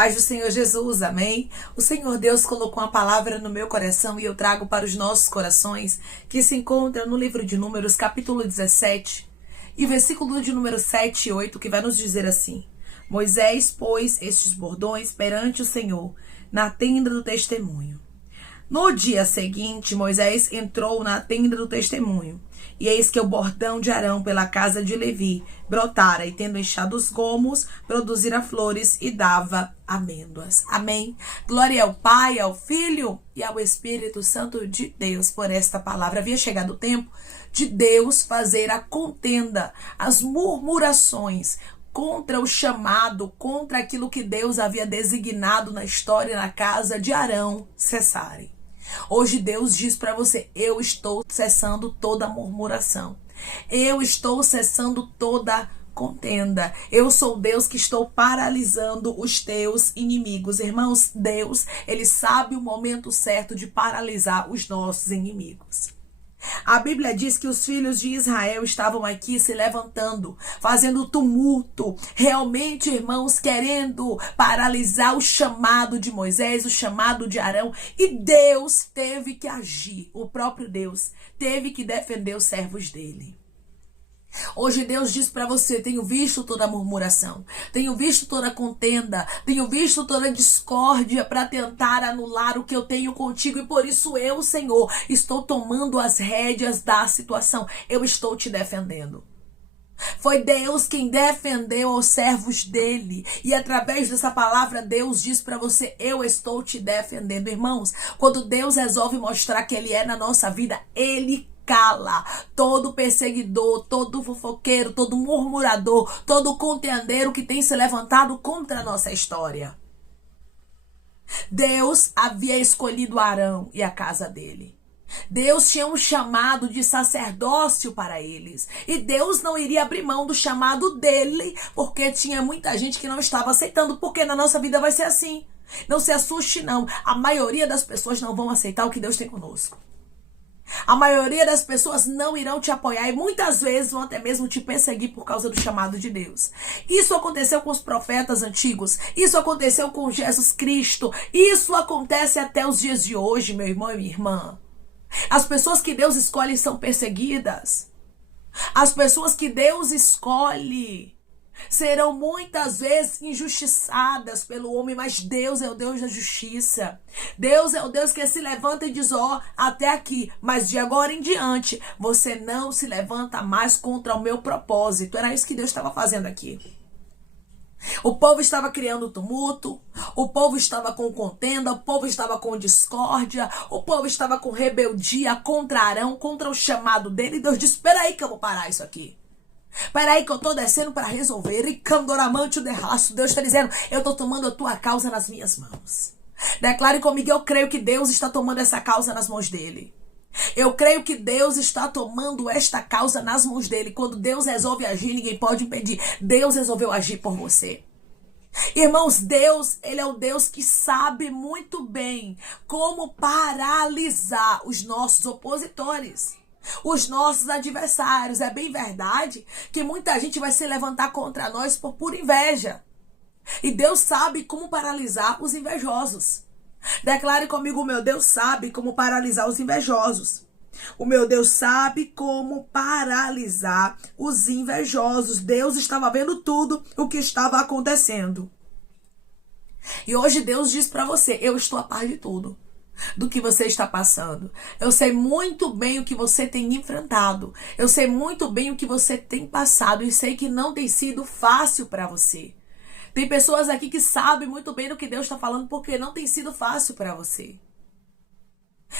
paz do Senhor Jesus, amém? O Senhor Deus colocou uma palavra no meu coração e eu trago para os nossos corações, que se encontra no livro de Números, capítulo 17, e versículo de número 7 e 8, que vai nos dizer assim: Moisés pôs estes bordões perante o Senhor na tenda do testemunho. No dia seguinte, Moisés entrou na tenda do testemunho, e eis que o bordão de Arão pela casa de Levi brotara, e tendo inchado os gomos, produzira flores e dava amêndoas. Amém. Glória ao Pai, ao Filho e ao Espírito Santo de Deus por esta palavra. Havia chegado o tempo de Deus fazer a contenda, as murmurações contra o chamado, contra aquilo que Deus havia designado na história, na casa de Arão, cessarem. Hoje Deus diz para você: eu estou cessando toda murmuração. Eu estou cessando toda contenda. Eu sou Deus que estou paralisando os teus inimigos. Irmãos, Deus, Ele sabe o momento certo de paralisar os nossos inimigos. A Bíblia diz que os filhos de Israel estavam aqui se levantando, fazendo tumulto, realmente, irmãos, querendo paralisar o chamado de Moisés, o chamado de Arão, e Deus teve que agir, o próprio Deus teve que defender os servos dele. Hoje Deus diz para você: tenho visto toda a murmuração, tenho visto toda a contenda, tenho visto toda a discórdia para tentar anular o que eu tenho contigo, e por isso eu, Senhor, estou tomando as rédeas da situação, eu estou te defendendo. Foi Deus quem defendeu aos servos dele, e através dessa palavra Deus diz para você: eu estou te defendendo. Irmãos, quando Deus resolve mostrar que Ele é na nossa vida, Ele cala todo perseguidor, todo fofoqueiro, todo murmurador, todo contendeiro que tem se levantado contra a nossa história. Deus havia escolhido Arão e a casa dele. Deus tinha um chamado de sacerdócio para eles. E Deus não iria abrir mão do chamado dele, porque tinha muita gente que não estava aceitando, porque na nossa vida vai ser assim. Não se assuste, não. A maioria das pessoas não vão aceitar o que Deus tem conosco. A maioria das pessoas não irão te apoiar e muitas vezes vão até mesmo te perseguir por causa do chamado de Deus. Isso aconteceu com os profetas antigos. Isso aconteceu com Jesus Cristo. Isso acontece até os dias de hoje, meu irmão e minha irmã. As pessoas que Deus escolhe são perseguidas. As pessoas que Deus escolhe serão muitas vezes injustiçadas pelo homem, mas Deus é o Deus da justiça. Deus é o Deus que se levanta e diz: ó, até aqui, mas de agora em diante, você não se levanta mais contra o meu propósito. Era isso que Deus estava fazendo aqui. O povo estava criando tumulto, o povo estava com contenda, o povo estava com discórdia, o povo estava com rebeldia contra Arão, contra o chamado dele, e Deus disse: espera aí que eu vou parar isso aqui. Peraí que eu tô descendo para resolver. E candoramante o derraço. Deus está dizendo: eu tô tomando a tua causa nas minhas mãos. Declare comigo: eu creio que Deus está tomando essa causa nas mãos dele. Eu creio que Deus está tomando esta causa nas mãos dele. Quando Deus resolve agir, ninguém pode impedir. Deus resolveu agir por você. Irmãos, Deus, Ele é o Deus que sabe muito bem como paralisar os nossos opositores, os nossos adversários. É bem verdade que muita gente vai se levantar contra nós por pura inveja. E Deus sabe como paralisar os invejosos. Declare comigo: o meu Deus sabe como paralisar os invejosos. O meu Deus sabe como paralisar os invejosos. Deus estava vendo tudo o que estava acontecendo. E hoje Deus diz para você: eu estou a par de tudo do que você está passando. Eu sei muito bem o que você tem enfrentado. Eu sei muito bem o que você tem passado. E sei que não tem sido fácil para você. Tem pessoas aqui que sabem muito bem do que Deus está falando, porque não tem sido fácil para você.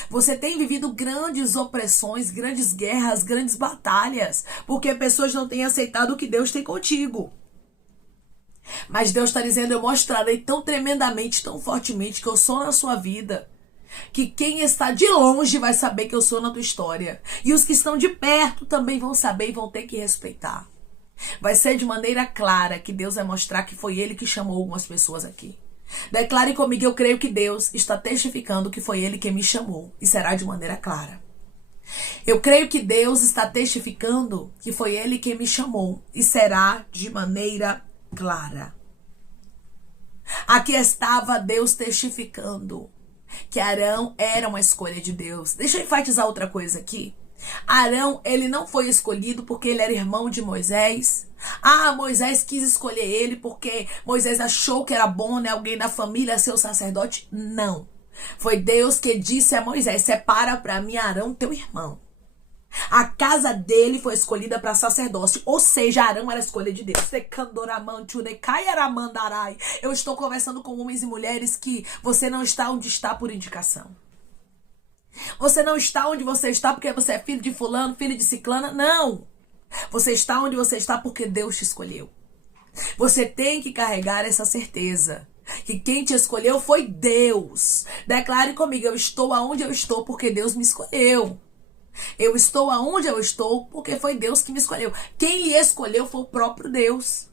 Você tem vivido grandes opressões, grandes guerras, grandes batalhas, porque pessoas não têm aceitado o que Deus tem contigo. Mas Deus está dizendo: eu mostrarei tão tremendamente, tão fortemente que eu sou na sua vida, que quem está de longe vai saber que eu sou na tua história. E os que estão de perto também vão saber e vão ter que respeitar. Vai ser de maneira clara que Deus vai mostrar que foi Ele que chamou algumas pessoas aqui. Declare comigo: eu creio que Deus está testificando que foi Ele que me chamou. E será de maneira clara. Eu creio que Deus está testificando que foi Ele que me chamou. E será de maneira clara. Aqui estava Deus testificando que Arão era uma escolha de Deus. Deixa eu enfatizar outra coisa aqui. Arão, ele não foi escolhido porque ele era irmão de Moisés. Moisés quis escolher ele porque Moisés achou que era bom, né, alguém da família ser o sacerdote. Não. Foi Deus que disse a Moisés: separa para mim Arão, teu irmão. A casa dele foi escolhida para sacerdócio, ou seja, Arão era a escolha de Deus. Eu estou conversando com homens e mulheres que você não está onde está por indicação. Você não está onde você está porque você é filho de fulano, filho de ciclana. Não. Você está onde você está porque Deus te escolheu. Você tem que carregar essa certeza que quem te escolheu foi Deus. Declare comigo: eu estou aonde eu estou porque Deus me escolheu. Eu estou aonde eu estou porque foi Deus que me escolheu. Quem lhe escolheu foi o próprio Deus.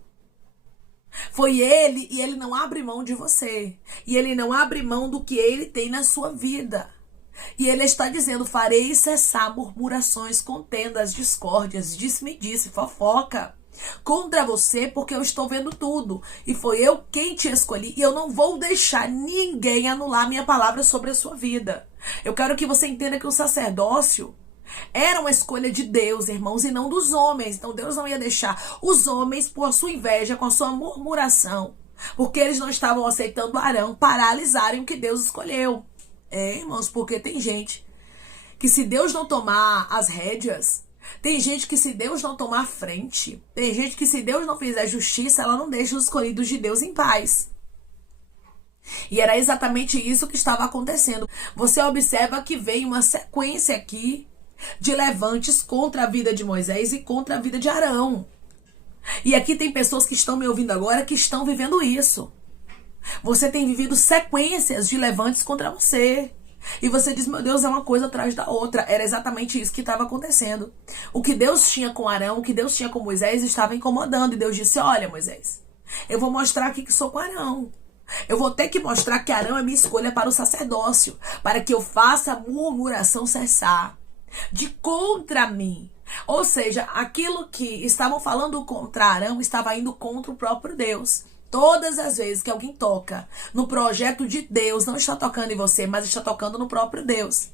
Foi ele, e ele não abre mão de você. E ele não abre mão do que ele tem na sua vida. E ele está dizendo: farei cessar murmurações, contendas, discórdias, disse-me-disse, fofoca contra você, porque eu estou vendo tudo. E foi eu quem te escolhi. E eu não vou deixar ninguém anular minha palavra sobre a sua vida. Eu quero que você entenda que o sacerdócio era uma escolha de Deus, irmãos, e não dos homens. Então Deus não ia deixar os homens, por sua inveja, com a sua murmuração, porque eles não estavam aceitando Arão, paralisarem o que Deus escolheu. Irmãos, porque tem gente que, se Deus não tomar as rédeas, tem gente que, se Deus não tomar a frente, tem gente que, se Deus não fizer justiça, ela não deixa os escolhidos de Deus em paz. E era exatamente isso que estava acontecendo. Você observa que veio uma sequência aqui de levantes contra a vida de Moisés e contra a vida de Arão. E aqui tem pessoas que estão me ouvindo agora que estão vivendo isso. Você tem vivido sequências de levantes contra você. E você diz: meu Deus, é uma coisa atrás da outra. Era exatamente isso que estava acontecendo. O que Deus tinha com Arão, o que Deus tinha com Moisés, estava incomodando. E Deus disse: olha, Moisés, eu vou mostrar aqui que sou com Arão. Eu vou ter que mostrar que Arão é minha escolha para o sacerdócio, para que eu faça a murmuração cessar de contra mim. Ou seja, aquilo que estavam falando contra Arão estava indo contra o próprio Deus. Todas as vezes que alguém toca no projeto de Deus, não está tocando em você, mas está tocando no próprio Deus.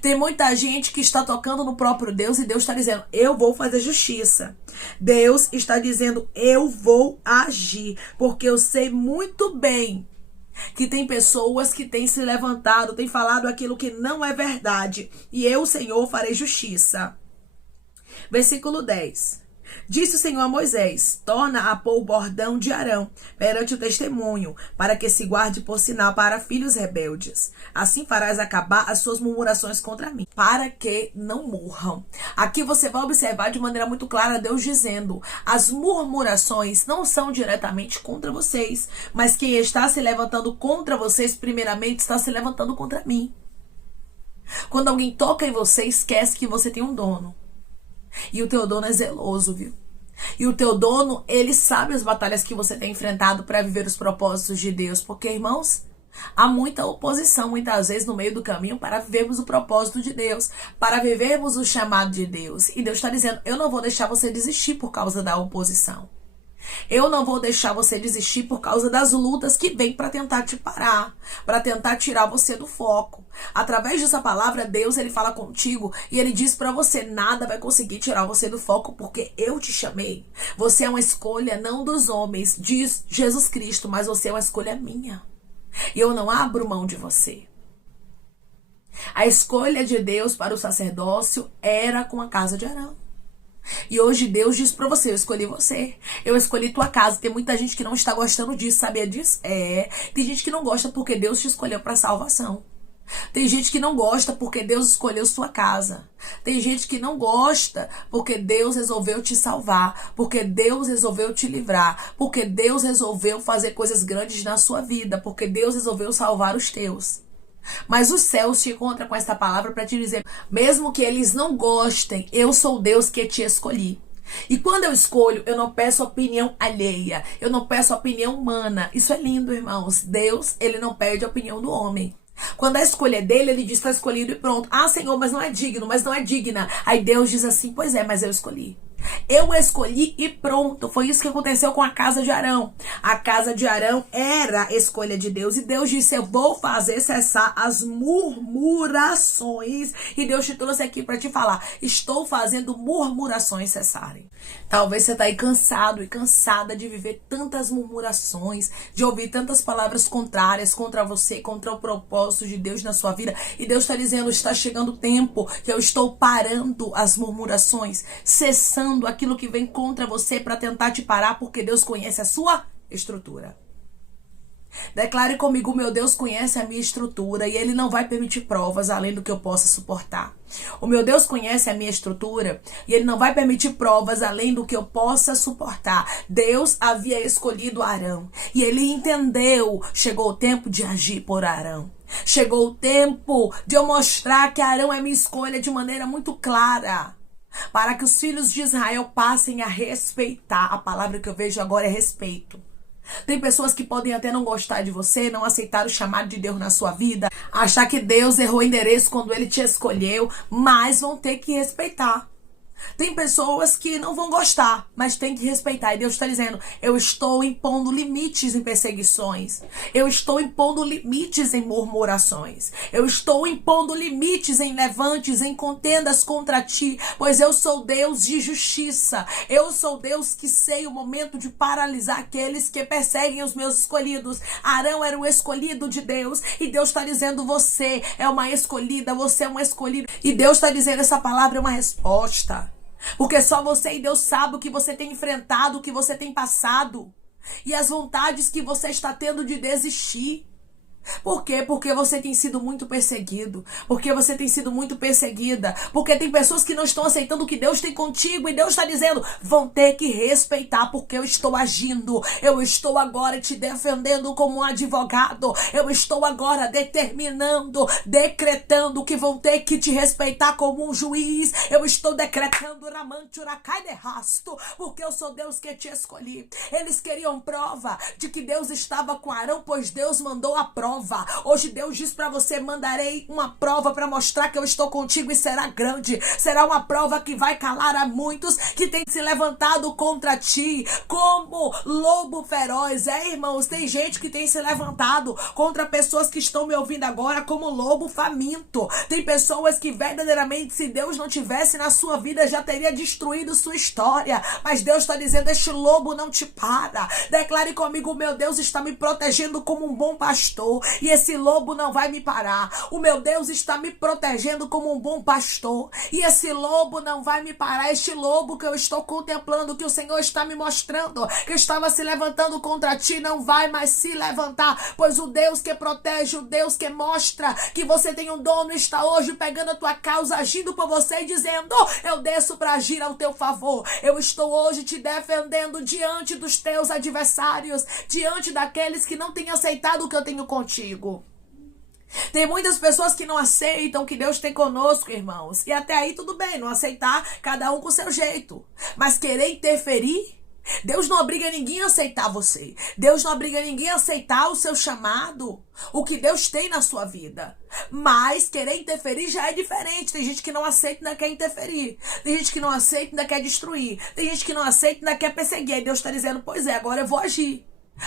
Tem muita gente que está tocando no próprio Deus e Deus está dizendo: eu vou fazer justiça. Deus está dizendo: eu vou agir, porque eu sei muito bem que tem pessoas que têm se levantado, têm falado aquilo que não é verdade, e eu, Senhor, farei justiça. Versículo 10. Disse o Senhor a Moisés: torna a pôr o bordão de Arão perante o testemunho, para que se guarde por sinal para filhos rebeldes. Assim farás acabar as suas murmurações contra mim, para que não morram. Aqui você vai observar de maneira muito clara Deus dizendo: as murmurações não são diretamente contra vocês, mas quem está se levantando contra vocês, primeiramente, está se levantando contra mim. Quando alguém toca em você, esquece que você tem um dono. E o teu dono é zeloso, viu? E o teu dono, ele sabe as batalhas que você tem enfrentado para viver os propósitos de Deus. Porque, irmãos, há muita oposição, muitas vezes, no meio do caminho para vivermos o propósito de Deus, para vivermos o chamado de Deus. E Deus está dizendo: eu não vou deixar você desistir por causa da oposição. Eu não vou deixar você desistir por causa das lutas que vêm para tentar te parar, para tentar tirar você do foco. Através dessa palavra, Deus, ele fala contigo e ele diz para você: nada vai conseguir tirar você do foco, porque eu te chamei. Você é uma escolha não dos homens, diz Jesus Cristo, mas você é uma escolha minha. E eu não abro mão de você. A escolha de Deus para o sacerdócio era com a casa de Arão. E hoje Deus diz pra você: eu escolhi você, eu escolhi tua casa. Tem muita gente que não está gostando disso, sabia disso? Tem gente que não gosta porque Deus te escolheu para salvação. Tem gente que não gosta porque Deus escolheu sua casa. Tem gente que não gosta porque Deus resolveu te salvar, porque Deus resolveu te livrar, porque Deus resolveu fazer coisas grandes na sua vida, porque Deus resolveu salvar os teus. Mas os céus te encontram com esta palavra para te dizer: mesmo que eles não gostem, eu sou Deus que te escolhi. E quando eu escolho, eu não peço opinião alheia, eu não peço opinião humana. Isso é lindo, irmãos. Deus, ele não pede a opinião do homem. Quando a escolha é dele, ele diz: está escolhido e pronto. Ah, Senhor, mas não é digno, mas não é digna. Aí Deus diz assim: pois é, mas eu escolhi. Eu escolhi e pronto. Foi isso que aconteceu com a casa de Arão. A casa de Arão era a escolha de Deus. E Deus disse, eu vou fazer cessar as murmurações. E Deus te trouxe aqui para te falar, estou fazendo murmurações cessarem. Talvez você está aí cansado e cansada de viver tantas murmurações, de ouvir tantas palavras contrárias contra você, contra o propósito de Deus na sua vida. E Deus está dizendo, está chegando o tempo que eu estou parando as murmurações, cessando aquilo que vem contra você para tentar te parar, porque Deus conhece a sua estrutura. Declare comigo, meu Deus conhece a minha estrutura e Ele não vai permitir provas além do que eu possa suportar. O meu Deus conhece a minha estrutura e Ele não vai permitir provas além do que eu possa suportar. Deus havia escolhido Arão e Ele entendeu. Chegou o tempo de agir por Arão. Chegou o tempo de eu mostrar que Arão é minha escolha de maneira muito clara, para que os filhos de Israel passem a respeitar. A palavra que eu vejo agora é respeito. Tem pessoas que podem até não gostar de você, não aceitar o chamado de Deus na sua vida, achar que Deus errou o endereço quando Ele te escolheu, mas vão ter que respeitar. Tem pessoas que não vão gostar, mas tem que respeitar. E Deus está dizendo, eu estou impondo limites em perseguições. Eu estou impondo limites em murmurações. Eu estou impondo limites em levantes, em contendas contra ti. Pois eu sou Deus de justiça. Eu sou Deus que sei o momento de paralisar aqueles que perseguem os meus escolhidos. Arão era o escolhido de Deus. E Deus está dizendo, você é uma escolhida, você é uma escolhida. E Deus está dizendo, essa palavra é uma resposta. Porque só você e Deus sabe o que você tem enfrentado, o que você tem passado. E as vontades que você está tendo de desistir. Por quê? Porque você tem sido muito perseguido. Porque você tem sido muito perseguida. Porque tem pessoas que não estão aceitando o que Deus tem contigo. E Deus está dizendo, vão ter que respeitar porque eu estou agindo. Eu estou agora te defendendo como um advogado. Eu estou agora determinando, decretando que vão ter que te respeitar como um juiz. Eu estou decretando porque eu sou Deus que te escolhi. Eles queriam prova de que Deus estava com Arão, pois Deus mandou a prova. Hoje Deus diz para você, mandarei uma prova para mostrar que eu estou contigo e será grande. Será uma prova que vai calar a muitos que têm se levantado contra ti como lobo feroz. Irmãos, tem gente que tem se levantado contra pessoas que estão me ouvindo agora como lobo faminto. Tem pessoas que verdadeiramente, se Deus não tivesse na sua vida, já teria destruído sua história. Mas Deus está dizendo, este lobo não te para. Declare comigo, meu Deus está me protegendo como um bom pastor. E esse lobo não vai me parar. O meu Deus está me protegendo como um bom pastor. E esse lobo não vai me parar. Este lobo que eu estou contemplando, que o Senhor está me mostrando, que estava se levantando contra ti, não vai mais se levantar. Pois o Deus que protege, o Deus que mostra que você tem um dono, está hoje pegando a tua causa, agindo por você e dizendo, eu desço para agir ao teu favor. Eu estou hoje te defendendo diante dos teus adversários, diante daqueles que não têm aceitado o que eu tenho contigo. Tem muitas pessoas que não aceitam que Deus tem conosco, irmãos. E até aí tudo bem, não aceitar, cada um com o seu jeito. Mas querer interferir, Deus não obriga ninguém a aceitar você. Deus não obriga ninguém a aceitar o seu chamado, o que Deus tem na sua vida. Mas querer interferir já é diferente. Tem gente que não aceita e ainda quer interferir. Tem gente que não aceita e ainda quer destruir. Tem gente que não aceita e ainda quer perseguir. Aí Deus está dizendo, pois é, agora eu vou agir.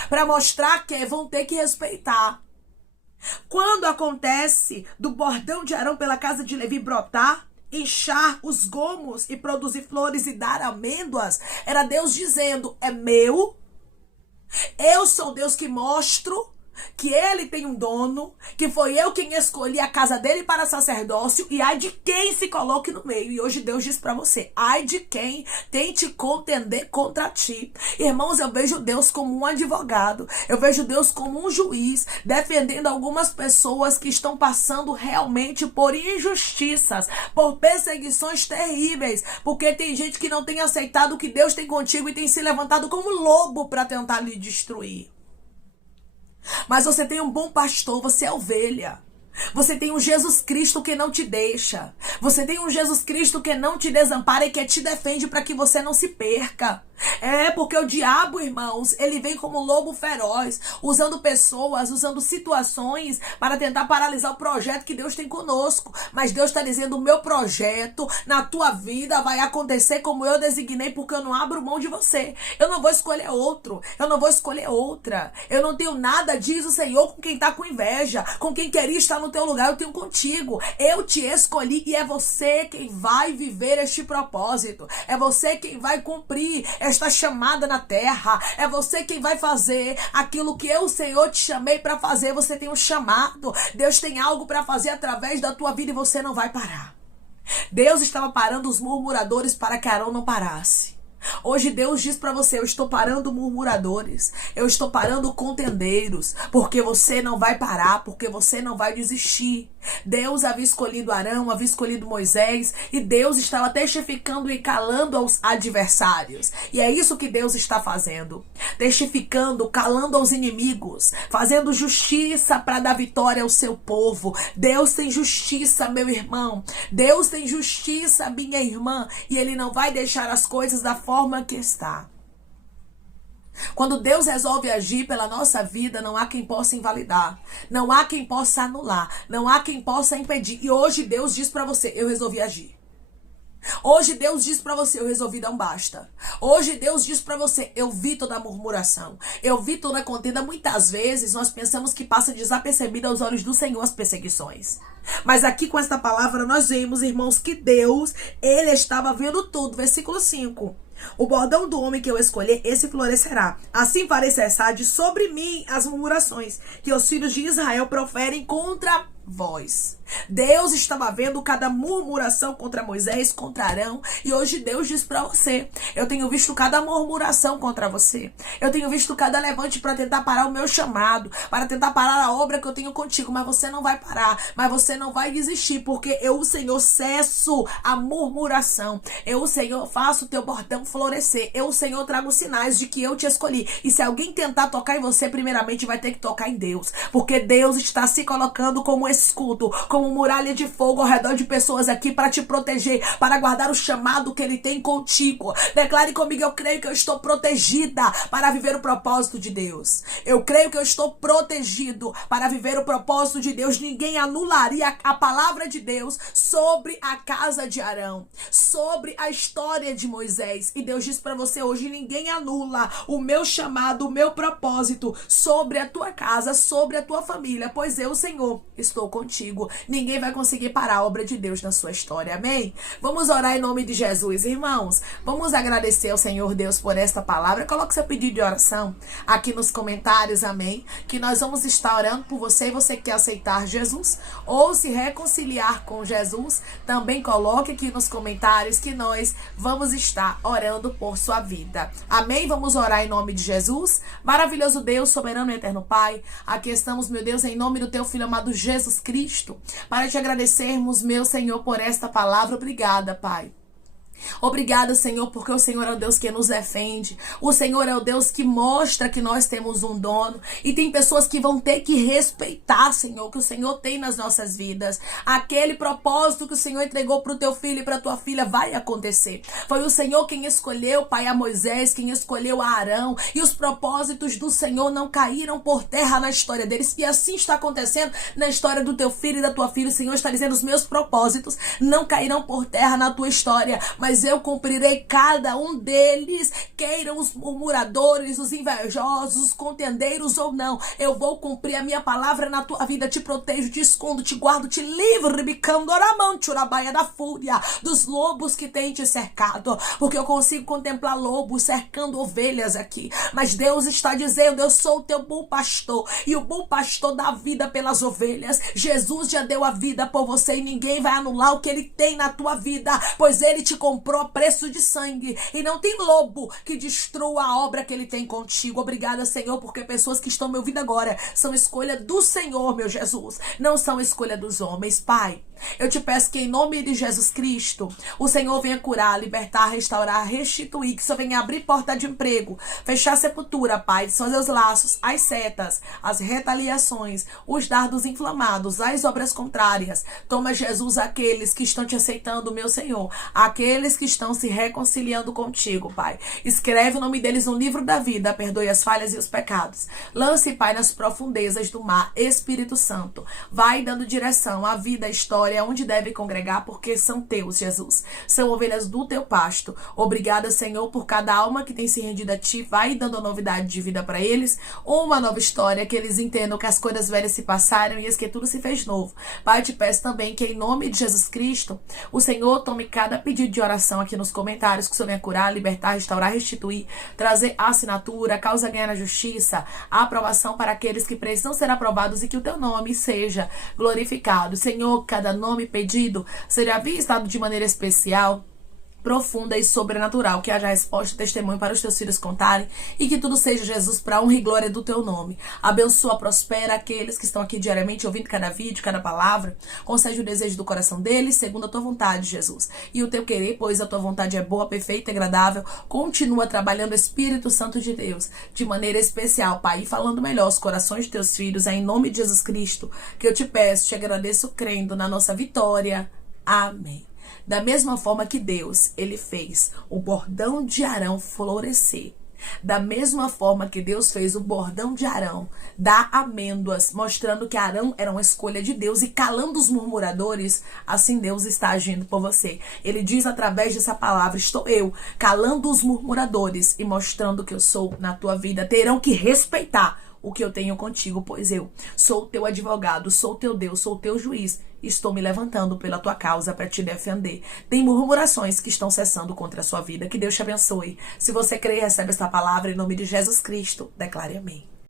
Para mostrar que vão ter que respeitar. Quando acontece do bordão de Arão pela casa de Levi brotar, inchar os gomos e produzir flores e dar amêndoas, era Deus dizendo, é meu, eu sou Deus que mostro que ele tem um dono, que foi eu quem escolhi a casa dele para sacerdócio, e ai de quem se coloque no meio. E hoje Deus diz para você, ai de quem tente contender contra ti. Irmãos, eu vejo Deus como um advogado, eu vejo Deus como um juiz, defendendo algumas pessoas que estão passando realmente por injustiças, por perseguições terríveis, porque tem gente que não tem aceitado o que Deus tem contigo e tem se levantado como lobo para tentar lhe destruir. Mas você tem um bom pastor, você é ovelha. Você tem um Jesus Cristo que não te deixa. Você tem um Jesus Cristo que não te desampara e que te defende para que você não se perca. É porque o diabo, irmãos, ele vem como um lobo feroz, usando pessoas, usando situações para tentar paralisar o projeto que Deus tem conosco. Mas Deus está dizendo, o meu projeto na tua vida vai acontecer como eu designei, porque eu não abro mão de você. Eu não vou escolher outro, eu não vou escolher outra. Eu não tenho nada, diz o Senhor, com quem está com inveja, com quem queria estar no teu lugar, eu tenho contigo. Eu te escolhi e é você quem vai viver este propósito. É você quem vai cumprir esta chamada na terra. É você quem vai fazer aquilo que eu, Senhor, te chamei para fazer. Você tem um chamado. Deus tem algo para fazer através da tua vida e você não vai parar. Deus estava parando os murmuradores para que Arão não parasse. Hoje Deus diz para você, eu estou parando murmuradores, eu estou parando contendeiros, porque você não vai parar, porque você não vai desistir. Deus havia escolhido Arão, havia escolhido Moisés, e Deus estava testificando e calando aos adversários. E é isso que Deus está fazendo, testificando, calando aos inimigos, fazendo justiça para dar vitória ao seu povo. Deus tem justiça, meu irmão, Deus tem justiça, minha irmã, e Ele não vai deixar as coisas da forma que está. Quando Deus resolve agir pela nossa vida, não há quem possa invalidar, não há quem possa anular, não há quem possa impedir. E hoje Deus diz para você, eu resolvi agir. Hoje Deus diz para você, eu resolvi dar um basta. Hoje Deus diz para você, eu vi toda a murmuração, eu vi toda a contenda. Muitas vezes nós pensamos que passa desapercebida aos olhos do Senhor as perseguições. Mas aqui com esta palavra nós vemos, irmãos, que Deus, Ele estava vendo tudo. Versículo 5. O bordão do homem que eu escolher, esse florescerá. Assim farei cessar de sobre mim as murmurações que os filhos de Israel proferem contra vós. Deus estava vendo cada murmuração contra Moisés, contra Arão, e hoje Deus diz para você, eu tenho visto cada murmuração contra você, eu tenho visto cada levante para tentar parar o meu chamado, para tentar parar a obra que eu tenho contigo, mas você não vai parar, mas você não vai desistir, porque eu, o Senhor, cesso a murmuração, eu, o Senhor, faço o teu bordão florescer, eu, o Senhor, trago sinais de que eu te escolhi, e se alguém tentar tocar em você, primeiramente vai ter que tocar em Deus, porque Deus está se colocando como escudo, como muralha de fogo ao redor de pessoas aqui para te proteger, para guardar o chamado que Ele tem contigo. Declare comigo, eu creio que eu estou protegida para viver o propósito de Deus. Eu creio que eu estou protegido para viver o propósito de Deus. Ninguém anularia a palavra de Deus sobre a casa de Arão, sobre a história de Moisés. E Deus diz para você hoje, ninguém anula o meu chamado, o meu propósito sobre a tua casa, sobre a tua família, pois eu, Senhor, estou contigo. Ninguém vai conseguir parar a obra de Deus na sua história, amém? Vamos orar em nome de Jesus, irmãos. Vamos agradecer ao Senhor Deus por esta palavra. Coloque seu pedido de oração aqui nos comentários, amém? Que nós vamos estar orando por você. E você que quer aceitar Jesus ou se reconciliar com Jesus, também coloque aqui nos comentários que nós vamos estar orando por sua vida, amém? Vamos orar em nome de Jesus. Maravilhoso Deus, soberano e eterno Pai, aqui estamos, meu Deus, em nome do teu Filho amado Jesus Cristo, para te agradecermos, meu Senhor, por esta palavra. Obrigada, Pai. Obrigada, Senhor, porque o Senhor é o Deus que nos defende. O Senhor é o Deus que mostra que nós temos um dono. E tem pessoas que vão ter que respeitar, Senhor, que o Senhor tem nas nossas vidas. Aquele propósito que o Senhor entregou para o teu filho e para a tua filha vai acontecer. Foi o Senhor quem escolheu, Pai, a Moisés, quem escolheu a Arão. E os propósitos do Senhor não caíram por terra na história deles. E assim está acontecendo na história do teu filho e da tua filha. O Senhor está dizendo, os meus propósitos não cairão por terra na tua história, mas eu cumprirei cada um deles, queiram os murmuradores, os invejosos, os contendeiros ou não. Eu vou cumprir a minha palavra na tua vida, te protejo, te escondo, te guardo, te livro, na baia da fúria, dos lobos que têm te cercado, porque eu consigo contemplar lobos cercando ovelhas aqui, mas Deus está dizendo, eu sou o teu bom pastor, e o bom pastor dá vida pelas ovelhas. Jesus já deu a vida por você e ninguém vai anular o que Ele tem na tua vida, pois Ele te comprou a preço de sangue, e não tem lobo que destrua a obra que Ele tem contigo. Obrigada, Senhor, porque pessoas que estão me ouvindo agora são escolha do Senhor, meu Jesus, não são escolha dos homens, Pai. Eu te peço que em nome de Jesus Cristo, o Senhor venha curar, libertar, restaurar, restituir, que o Senhor venha abrir porta de emprego, fechar a sepultura, Pai, desfazer os laços, as setas, as retaliações, os dardos inflamados, as obras contrárias. Toma, Jesus, aqueles que estão te aceitando, meu Senhor, aqueles que estão se reconciliando contigo, Pai. Escreve o nome deles no livro da vida, perdoe as falhas e os pecados. Lance, Pai, nas profundezas do mar, Espírito Santo. Vai dando direção à vida, à história, onde deve congregar, porque são teus, Jesus. São ovelhas do teu pasto. Obrigada, Senhor, por cada alma que tem se rendido a ti. Vai dando novidade de vida para eles, uma nova história, que eles entendam que as coisas velhas se passaram e eis que tudo se fez novo. Pai, te peço também que em nome de Jesus Cristo, o Senhor tome cada pedido de oração aqui nos comentários, que o Senhor venha curar, libertar, restaurar, restituir, trazer assinatura, causa ganhar na justiça, a aprovação para aqueles que precisam ser aprovados e que o teu nome seja glorificado. Senhor, cada nome pedido seja visitado de maneira especial, profunda e sobrenatural, que haja resposta e testemunho para os teus filhos contarem, e que tudo seja, Jesus, para a honra e glória do teu nome. Abençoa, prospera aqueles que estão aqui diariamente ouvindo cada vídeo, cada palavra. Concede o desejo do coração deles, segundo a tua vontade, Jesus, e o teu querer, pois a tua vontade é boa, perfeita e agradável. Continua trabalhando, Espírito Santo de Deus, de maneira especial, Pai, e falando melhor os corações de teus filhos. É em nome de Jesus Cristo que eu te peço, te agradeço, crendo na nossa vitória. Amém. Da mesma forma que Deus, ele fez o bordão de Arão florescer. Da mesma forma que Deus fez o bordão de Arão dar amêndoas, mostrando que Arão era uma escolha de Deus e calando os murmuradores, assim Deus está agindo por você. Ele diz através dessa palavra: estou eu calando os murmuradores e mostrando que eu sou na tua vida. Terão que respeitar o que eu tenho contigo, pois eu sou o teu advogado, sou o teu Deus, sou o teu juiz. Estou me levantando pela tua causa para te defender. Tem murmurações que estão cessando contra a sua vida. Que Deus te abençoe. Se você crê e recebe esta palavra em nome de Jesus Cristo, declare amém.